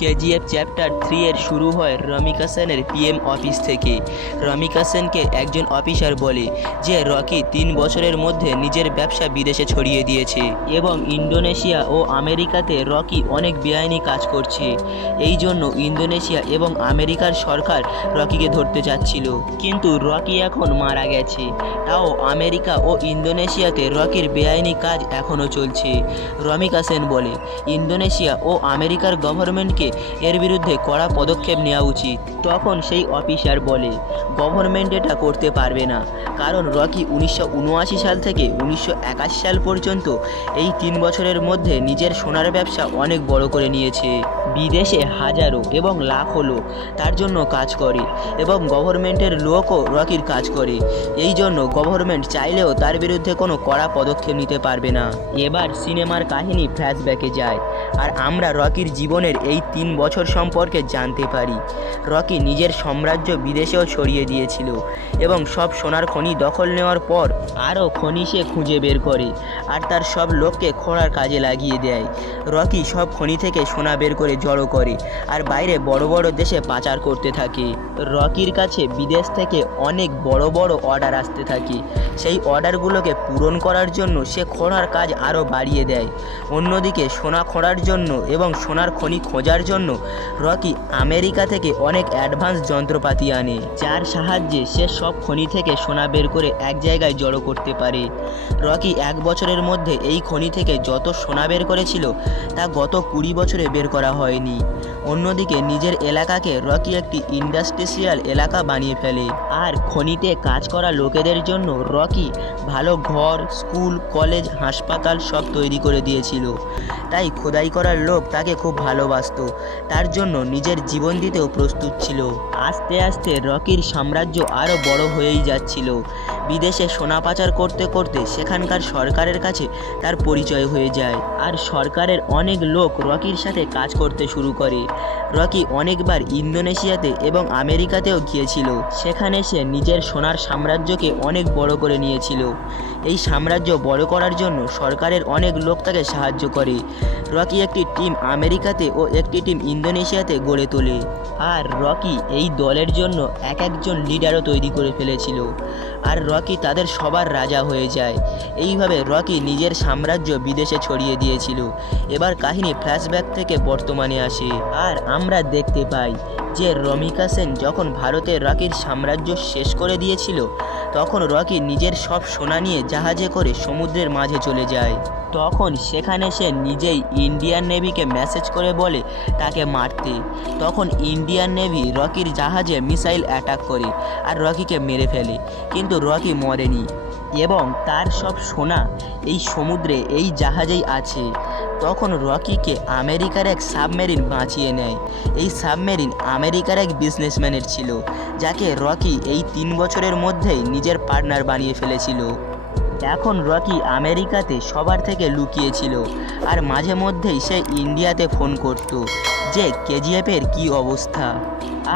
KGF chapter 3 এর শুরু হয় রমিকা সেনের পিএম অফিস থেকে। রমিকা সেনকে একজন অফিসার বলে যে রকি 3 বছরের মধ্যে নিজের ব্যবসা বিদেশে ছড়িয়ে দিয়েছে এবং ইন্দোনেশিয়া ও আমেরিকাতে রকি অনেক বেআইনি কাজ করছে। এই জন্য ইন্দোনেশিয়া এবং আমেরিকার সরকার রকিকে ধরতে চাচ্ছিল, কিন্তু রকি এখন মারা গেছে। তাও আমেরিকা ও ইন্দোনেশিয়াতে রকির বেআইনি কাজ এখনও চলছে। রমিকা সেন বলে ইন্দোনেশিয়া ও আমেরিকার গভর্নমেন্টকে এর বিরুদ্ধে কড়া পদক্ষেপ নেওয়া উচিত। তখন সেই অফিসার বলে গভর্নমেন্ট এটা করতে পারবে না, কারণ রকি 1979 সাল থেকে 1981 সাল পর্যন্ত এই 3 বছরের মধ্যে নিজের সোনার ব্যবসা অনেক বড় করে নিয়েছে। বিদেশে হাজারো এবং লাখো লোক তার জন্য কাজ করে এবং গভর্নমেন্টের লোকও রকির কাজ করে। এই জন্য গভর্নমেন্ট চাইলেও তার বিরুদ্ধে কোনো কড়া পদক্ষেপ নিতে পারবে না। এবার সিনেমার কাহিনী ফ্ল্যাশব্যাকে যায় আর আমরা রকির জীবনের এই 3 বছর সম্পর্কে জানতে পারি। রকি নিজের সাম্রাজ্য বিদেশেও ছড়িয়ে দিয়েছিল এবং সব সোনার খনি দখল নেওয়ার পর আরও খনি সে খুঁজে বের করে আর তার সব লোককে খোঁড়ার কাজে লাগিয়ে দেয়। রকি সব খনি থেকে সোনা বের করে জড়ো করে আর বাইরে বড় বড় দেশে পাচার করতে থাকে। রকির কাছে বিদেশ থেকে অনেক বড় বড় অর্ডার আসতে থাকে। সেই অর্ডারগুলোকে পূরণ করার জন্য সে খোঁড়ার কাজ আরও বাড়িয়ে দেয়। অন্যদিকে সোনা খোঁড়ার জন্য এবং সোনার খনি খোঁজার জন্য রকি আমেরিকা থেকে অনেক অ্যাডভান্স যন্ত্রপাতি আনে, যার সাহায্যে সে সব খনি থেকে সোনা বের করে এক জায়গায় জড়ো করতে পারে। রকি 1 বছরের মধ্যে এই খনি থেকে যত সোনা বের করেছিল তা গত 20 বছরে বের করা হয়নি। অন্যদিকে নিজের এলাকাকে রকি একটি ইন্ডাস্ট্রিয়াল এলাকা বানিয়ে ফেলে আর খনিতে কাজ করা লোকেদের জন্য রকি ভালো ঘর, স্কুল, কলেজ, হাসপাতাল সব তৈরি করে দিয়েছিল। তাই খোদাই করার লোক তাকে খুব ভালোবাসতো, তার জন্য নিজের জীবন দিতেও প্রস্তুত ছিল। আস্তে আস্তে রকির সাম্রাজ্য আরও বড় হয়েই যাচ্ছিল। বিদেশে সোনা পাচার করতে করতে সেখানকার সরকারের কাছে তার পরিচয় হয়ে যায় আর সরকারের অনেক লোক রকির সাথে কাজ করতে শুরু করে। রকি অনেকবার ইন্দোনেশিয়াতে এবং আমেরিকাতেও গিয়েছিল। সেখানে সে নিজের সোনার সাম্রাজ্যকে অনেক বড় করে নিয়েছিল। এই সাম্রাজ্য বড় করার জন্য সরকারের অনেক লোক তাকে সাহায্য করে। রকি একটি টিম আমেরিকাতে ও একটি টিম ইন্দোনেশিয়াতে গড়ে তোলে আর রকি এই দলের জন্য একজন লিডারও তৈরি করে ফেলেছিল আর রকি তাদের সবার রাজা হয়ে যায়। এইভাবে রকি নিজের সাম্রাজ্য বিদেশে ছড়িয়ে দিয়েছিল। এবার কাহিনী ফ্ল্যাশব্যাক থেকে বর্তমানে আসে আর আমরা দেখতে পাই যে রমিকা সেন যখন ভারতে রকির সাম্রাজ্য শেষ করে দিয়েছিল তখন রকি নিজের সব সোনা নিয়ে জাহাজে করে সমুদ্রের মাঝে চলে যায়। তখন সেখানে সে নিজেই ইন্ডিয়ান নেভিকে মেসেজ করে বলে তাকে মারতে। তখন ইন্ডিয়ান নেভি রকির জাহাজে মিসাইল অ্যাটাক করে আর রকিকে মেরে ফেলে, কিন্তু রকি মরেনি এবং তার সব সোনা এই সমুদ্রে এই জাহাজেই আছে। তখন রকিকে আমেরিকার এক সাবমেরিন বাঁচিয়ে নেয়। এই সাবমেরিন আমেরিকার এক বিজনেসম্যানের ছিল, যাকে রকি এই 3 বছরের মধ্যেই নিজের পার্টনার বানিয়ে ফেলেছিল। এখন রকি আমেরিকাতে সবার থেকে লুকিয়েছিল আর মাঝে মধ্যেই সে ইন্ডিয়াতে ফোন করত যে কেজিএফের কী অবস্থা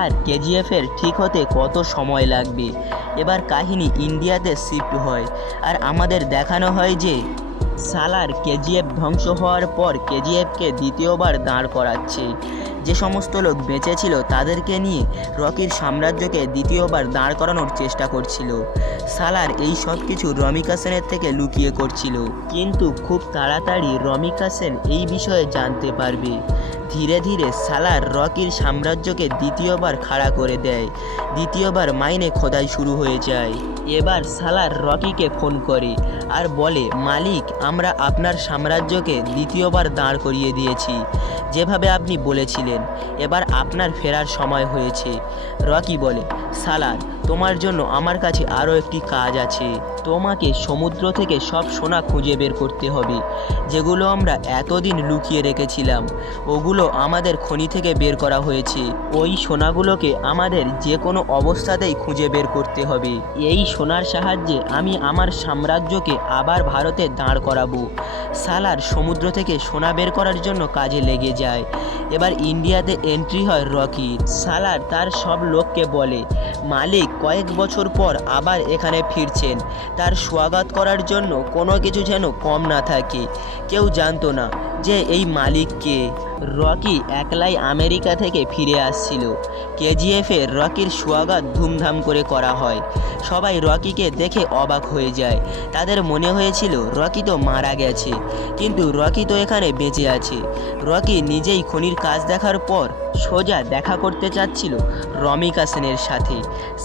আর কেজিএফের ঠিক হতে কত সময় লাগবে। এবার কাহিনী ইন্ডিয়াতে শিফট হয় আর আমাদের দেখানো হয় যে সালার কেজিএফ ধ্বংস হওয়ার পর কেজিএফকে দ্বিতীয়বার দাঁড় করাচ্ছে। যে সমস্ত লোক বেঁচে ছিল তাদেরকে নিয়ে রকির সাম্রাজ্যকে দ্বিতীয়বার দাঁড় করানোর চেষ্টা করছিল। সালার এই সব কিছু রমিকা সেনের থেকে লুকিয়ে করছিল, কিন্তু খুব তাড়াতাড়ি রমিকা সেন এই বিষয়ে জানতে পারবে। ধীরে ধীরে সালার রকির সাম্রাজ্যকে দ্বিতীয়বার খাড়া করে দেয়। দ্বিতীয়বার মাইনে খোদাই শুরু হয়ে যায়। এবার সালার রকিকে ফোন করে আর বলে, মালিক, আমরা আপনার সাম্রাজ্যকে দ্বিতীয়বার দাঁড় করিয়ে দিয়েছি যেভাবে আপনি বলেছিলেন। এবার আপনার ফেরার সময় হয়েছে। রকি বলে, সালার, তোমার জন্য আমার কাছে আরও একটি কাজ আছে। তোমাকে সমুদ্র থেকে সব সোনা খুঁজে বের করতে হবে যেগুলো আমরা এতদিন লুকিয়ে রেখেছিলাম। ওগুলো আমাদের খনি থেকে বের করা হয়েছে। ওই সোনাগুলোকে আমাদের যে কোনো অবস্থাতেই খুঁজে বের করতে হবে। এই সোনার সাহায্যে আমি আমার সাম্রাজ্যকে আবার ভারতে দাঁড় করাবো। সালার সমুদ্র থেকে সোনা বের করার জন্য কাজে লেগে যায়। এবার ইন্ডিয়াতে এন্ট্রি হয় রকির। সালার তার সব লোককে বলে, মালিক কয়েক বছর পর আবার এখানে ফিরছেন, তার স্বাগত করার জন্য কোনো কিছু যেন কম না থাকে। কেউ জানতো না যে এই মালিক কে রকি একলাই আমেরিকা থেকে ফিরে আসছিল। কেজিএফে রকির স্বাগত ধুমধাম করে করা হয়। সবাই রকিকে দেখে অবাক হয়ে যায়। তাদের মনে হয়েছিল রকি তো মারা গেছে, কিন্তু রকি তো এখানে বেঁচে আছে। রকি নিজেই খনির কাজ দেখার পর সোজা দেখা করতে চাচ্ছিল রমিকা সেনের সাথে।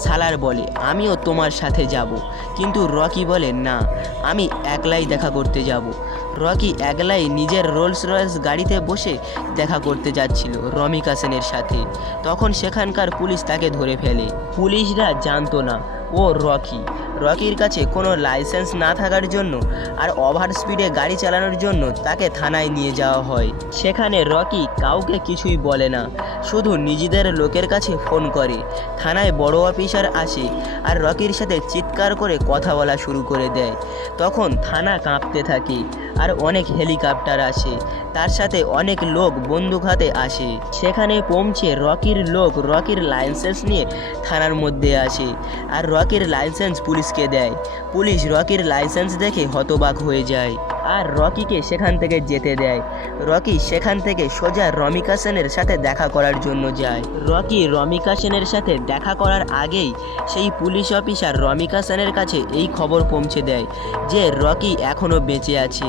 সালার বলে আমিও তোমার সাথে যাব, কিন্তু রকি বলে না, আমি একলাই দেখা করতে যাব। রকি একলাই নিজের রোলস রয়েস গাড়িতে বসে দেখা করতে যাচ্ছিল রমিকা সেনের সাথে। তখন সেখানকার পুলিশ তাকে ধরে ফেলে। পুলিশরা জানতো না ও রকির কাছে কোনো লাইসেন্স না থাকার জন্য আর ওভার স্পিডে গাড়ি চালানোর জন্য তাকে থানায় নিয়ে যাওয়া হয়। সেখানে রকি কাউকে কিছুই বলে না, শুধু নিজেদের লোকের কাছে ফোন করে। থানায় বড় অফিসার আসে আর রকির সাথে চিৎকার করে কথা বলা শুরু করে দেয়। তখন থানা কাঁপতে থাকে আর অনেক হেলিকপ্টার আসে, তার সাথে অনেক লোক বন্দুক হাতে আসে। সেখানে পৌঁছে রকির লোক রকির লাইসেন্স নিয়ে থানার মধ্যে আসে আর রকির লাইসেন্স পুলিশকে দেয়। পুলিশ রকির লাইসেন্স দেখে হতবাক হয়ে যায় আর রকিকে সেখান থেকে যেতে দেয়। রকি সেখান থেকে সোজা রমিকা সেনের সাথে দেখা করার জন্য যায়। রকি রমিকা সেনের সাথে দেখা করার আগেই সেই পুলিশ অফিসার রমিকা সেনের কাছে এই খবর পৌঁছে দেয় যে রকি এখনও বেঁচে আছে।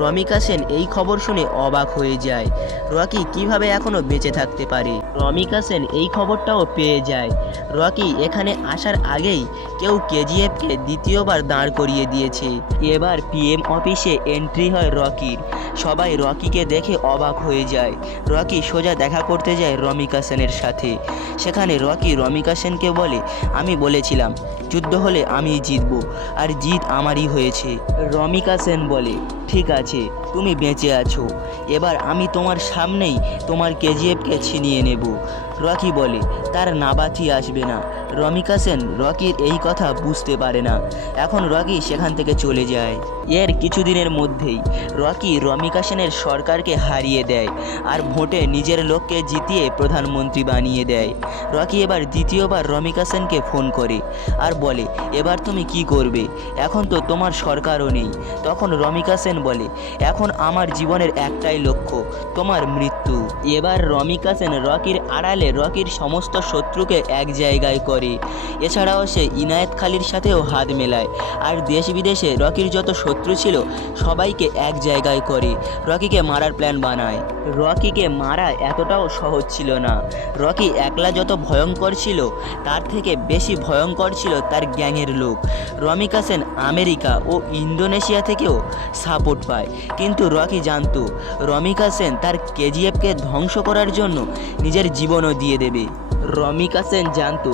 রমিকা সেন এই খবর শুনে অবাক হয়ে যায়। রকি কিভাবে এখনও বেঁচে থাকতে পারে? রমিকা সেন এই খবরটাও পেয়ে যায়। রকি এখানে আসার আগেই কেউ কেজিএফকে দ্বিতীয়বার দাঁড় করিয়ে দিয়েছে। এবার পিএম অফিসে এন্ট্রি হয় রকির। সবাই রকিকে দেখে অবাক হয়ে যায়। রকি সোজা দেখা করতে যায় রমিকা সেনের সাথে। সেখানে রকি রমিকা সেনকে বলে আমি বলেছিলাম যুদ্ধ হলে আমি জিতব, আর জিত আমারই হয়েছে। রমিকা সেন বলে ঠিক আছে, তুমি বেঁচে আছো, এবার আমি তোমার সামনেই তোমার কেজিএফকে ছিনিয়ে নেব। রকি বলে তার নাবাথি আসবে না। রমিকা সেন রকির এই কথা বুঝতে পারে না। এখন রকি সেখান থেকে চলে যায়। এর কিছুদিনের মধ্যেই রকি রমিকা সেনের সরকারকে হারিয়ে দেয় আর ভোটে নিজের লোককে জিতিয়ে প্রধানমন্ত্রী বানিয়ে দেয়। রকি এবার দ্বিতীয়বার রমিকা সেনকে ফোন করে আর বলে এবার তুমি কি করবে, এখন তো তোমার সরকারও নেই। তখন রমিকা সেন বলে এখন আমার জীবনের একটাই লক্ষ্য, তোমার মৃত্যু। এবার রমিকা সেন রকির আড়ালে রকির সমস্ত শত্রুকে এক জায়গায় করে। এছাড়াও সে ইনায়েত খালির সাথেও হাত মেলায় আর দেশ বিদেশে রকির যত শত্রু ছিল সবাইকে এক জায়গায় করে রকিকে মারার প্ল্যান বানায়। রকিকে মারা এতটাও সহজ ছিল না। রকি একলা যত ভয়ঙ্কর ছিল তার থেকে বেশি ভয়ঙ্কর ছিল তার গ্যাংয়ের লোক। রমিকা সেন আমেরিকা ও ইন্দোনেশিয়া থেকেও সাপোর্ট পায়, কিন্তু রকি জানতো রমিকা সেন তার কেজিএফকে ধ্বংস করার জন্য নিজের জীবনও দিয়ে দেবে। রমিকা সেন জানতো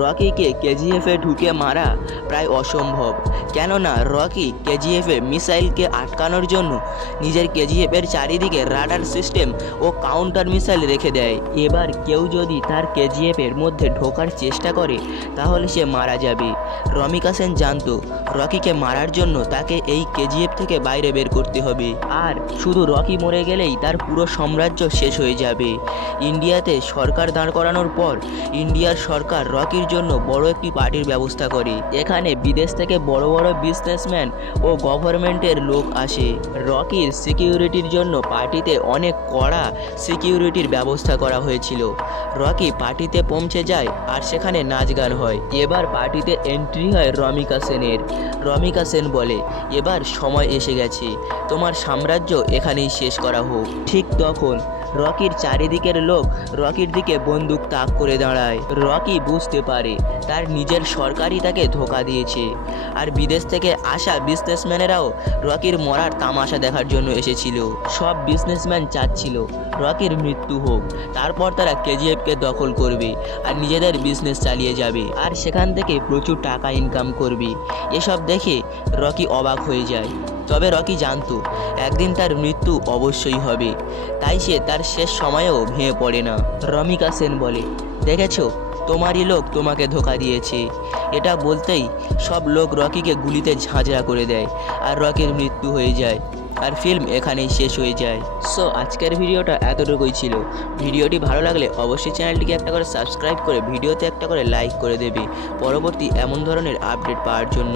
রকিকে কেজিএফে ঢুকে মারা প্রায় অসম্ভব, কেননা রকি কেজিএফে মিসাইলকে আটকানোর জন্য নিজের কেজিএফের চারিদিকে রাডার সিস্টেম ও কাউন্টার মিসাইল রেখে দেয়। এবার কেউ যদি তার কেজিএফের মধ্যে ঢোকার চেষ্টা করে তাহলে সে মারা যাবে। রমিকা সেন জানতো রকিকে মারার জন্য তাকে এই কেজিএফ থেকে বাইরে বের করতে হবে, আর শুধু রকি মরে গেলেই তার পুরো সাম্রাজ্য শেষ হয়ে যাবে। ইন্ডিয়াতে সরকার দাঁড় করানোর পর ইন্ডিয়ার সরকার রকির জন্য বড় একটি পার্টির ব্যবস্থা করে। এখানে বিদেশ থেকে বড় বড় বিজনেসম্যান ও গভর্নমেন্টের লোক আসে। রকির সিকিউরিটির জন্য পার্টিতে অনেক কড়া সিকিউরিটির ব্যবস্থা করা হয়েছিল। রকি পার্টিতে পৌঁছে যায় আর সেখানে নাচ গান হয়। এবার পার্টিতে এন্ট্রি হয় রমিকা সেনের। রমিকা সেন বলে এবার সময় এসে গেছে, তোমার সাম্রাজ্য এখানেই শেষ করা হোক। ঠিক তখন রকির চারিদিকের লোক রকির দিকে বন্দুক তাক করে দাঁড়ায়। রকি বুঝতে পারে তার নিজের সরকারই তাকে ধোঁকা দিয়েছে, আর বিদেশ থেকে আসা বিজনেসম্যানেরাও রকির মরার তামাশা দেখার জন্য এসেছিল। সব বিজনেসম্যান চাচ্ছিল রকির মৃত্যু হোক, তারপর তারা কেজিএফকে দখল করবে আর নিজেদের বিজনেস চালিয়ে যাবে আর সেখান থেকে প্রচুর টাকা ইনকাম করবে। এসব দেখে রকি অবাক হয়ে যায়। তবে রকি জানতো একদিন তার মৃত্যু অবশ্যই হবে, তাই সে তার শেষ সময়েও ভেঙে পড়ে না। রমিকা সেন বলে দেখেছো, তোমারই লোক তোমাকে ধোঁকা দিয়েছে। এটা বলতেই সব লোক রকিকে গুলিতে ঝাঁঝরা করে দেয় আর রকির মৃত্যু হয়ে যায় আর ফিল্ম এখানেই শেষ হয়ে যায়। সো আজকের ভিডিওটা এতটুকুই ছিল। ভিডিওটি ভালো লাগলে অবশ্যই চ্যানেলটিকে একটা করে সাবস্ক্রাইব করে ভিডিওতে একটা করে লাইক করে দেবে পরবর্তী এমন ধরনের আপডেট পাওয়ার জন্য।